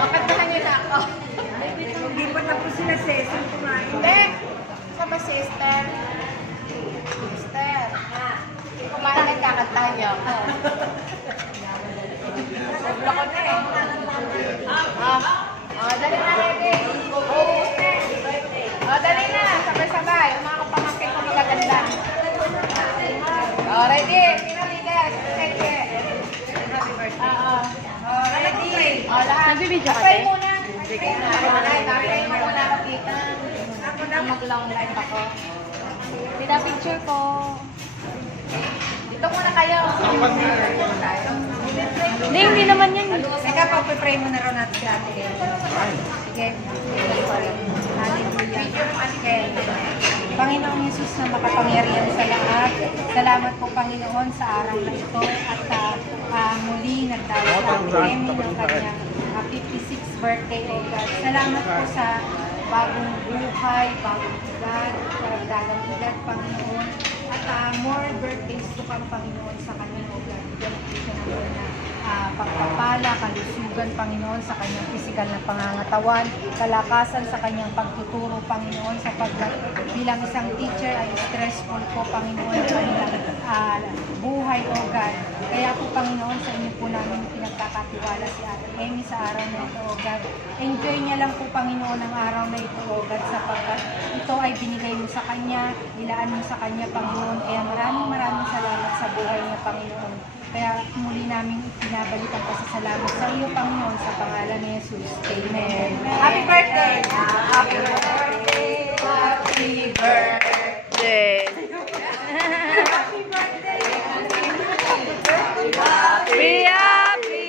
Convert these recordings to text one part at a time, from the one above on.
O, kantahan niyo na ako. Hindi pa tapos sila session kumain. Hindi. Sama sister. Sister. Kumain na kakantahan niyo ako. Sobra ko na eh. Dali na, ready. Dali na. Sabay-sabay. Yung mga kapamangkin ko magaganda. Ready. Sino leader? Ready. Ready. Lahat. Nagbibidyo ka, Pray te? muna. Pray muna. Ako na mag-long live ako. Pinapicture ko. Dito muna kayo. Hindi naman yan. Teka, pag-pray mo na raw natin si Ate Ken. Sige. Hallelujah. Okay. Panginoong Yesus na makapangyarihan sa lahat, salamat po Panginoon sa araw na ito at muli nagdala sa Emmy ng kanyang 56th birthday, O God. Salamat po sa bagong buhay, bagong edad, karagdagang edad, Panginoon. At more birthdays to come, Panginoon, sa kanyang, O God. Bigyan po siya ng pagpapala, kalusugan, Panginoon, sa kanyang pisikal na pangangatawan, kalakasan sa kanyang pagtuturo, Panginoon, sapagkat bilang isang teacher ay stressful po, Panginoon, ang kanilang buhay, O God. Kaya po, Panginoon, sa inyo po namin pinagkakatiwala si Ate Emmy sa araw na ito, O God. Enjoy niya lang po, Panginoon, ang araw na ito, O God, sapagkat ito ay binigay mo sa kanya, ilaan mo sa kanya, Panginoon. Kaya maraming salamat sa buhay niya, Panginoon. Kaya muli namin itinabalik ang pasasalamat sa iyo, Panginoon, sa pangalan ni Jesus. Amen. Happy birthday! Happy birthday! Happy birthday! Happy birthday! Happy birthday!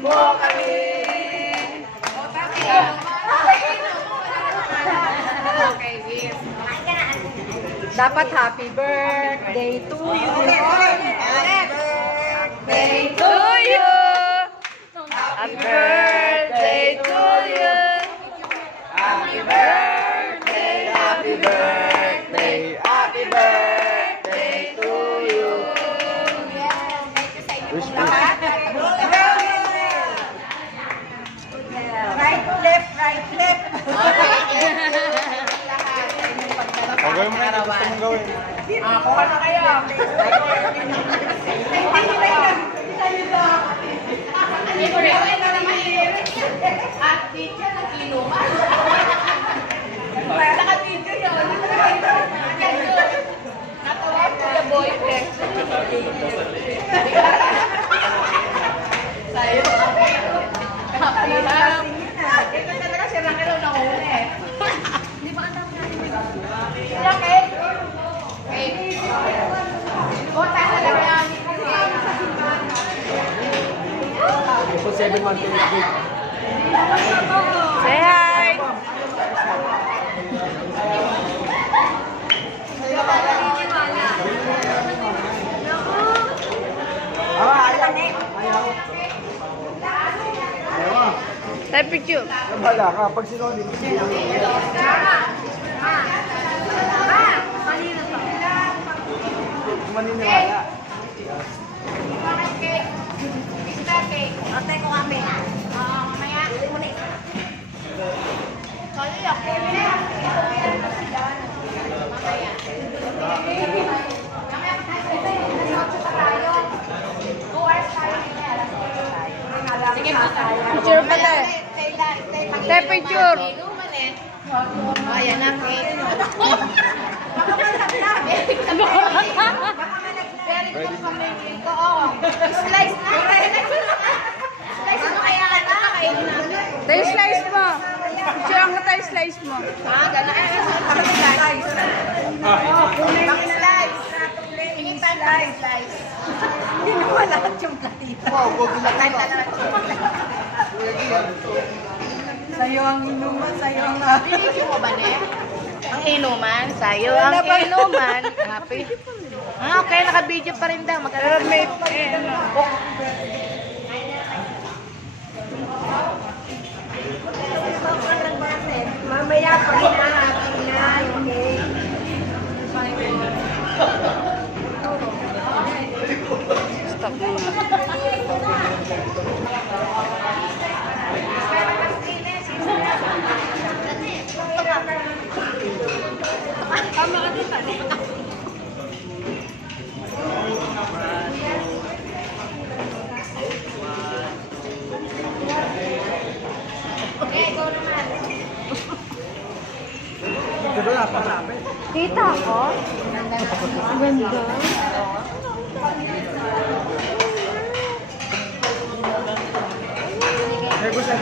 Mo kami! Okay, Viv. Dapat happy birthday to you! Birthday to you! Happy birthday to you! Happy birthday, happy birthday, happy birthday to you. Wish me. Right, left, right, left! Gawin mo na, gusto mong gawin. Kuha na kayo. At teacher ng inuman. Naka-video yun. Natawa ko na boyfriend. Sa'yo. Happy lang. Ito talaga si Raquel ang nahuli eh. Di ba ang dami natin dito? Raquel? Okay. Bota na lang yan. Triple 7-1-2-8. Say hi! Ayaw. Ayaw. Say picture. Nabala ka, pag sinunod. Maniniwala. Bakit cake? Mr. Cake. Ate ko kami. Mamaya. Muna. Kali ako. Mamaya. Mamaya pa tayo. Alas 8 pa tayo. 2 hours tayo. Alas 8 tayo. Sige po tayo. Picture pa tayo. Say picture. Inuman eh. Ayan na, cake. Very good kami dito. Slice na. Slice mo kaya na. Tayo slice mo. Picture ang tayo slice mo. Gano'n. Slice. Pang-slice. Tingin tayo pang-slice. Hindi naman lahat yung platito. Kanta na lang. Sa'yo ang inuman, sa'yo ang Binigyo mo ba, ne? Ang inuman, sa'yo. Ang inuman. Happy. Okay, naka-video pa rin daw. Magkakaroon. Mamaya pa rin na, okay? TikTok muna. Tama ka dito. Okay, go naman. Dito na, panapin. Kita ako. Ganda. May gusto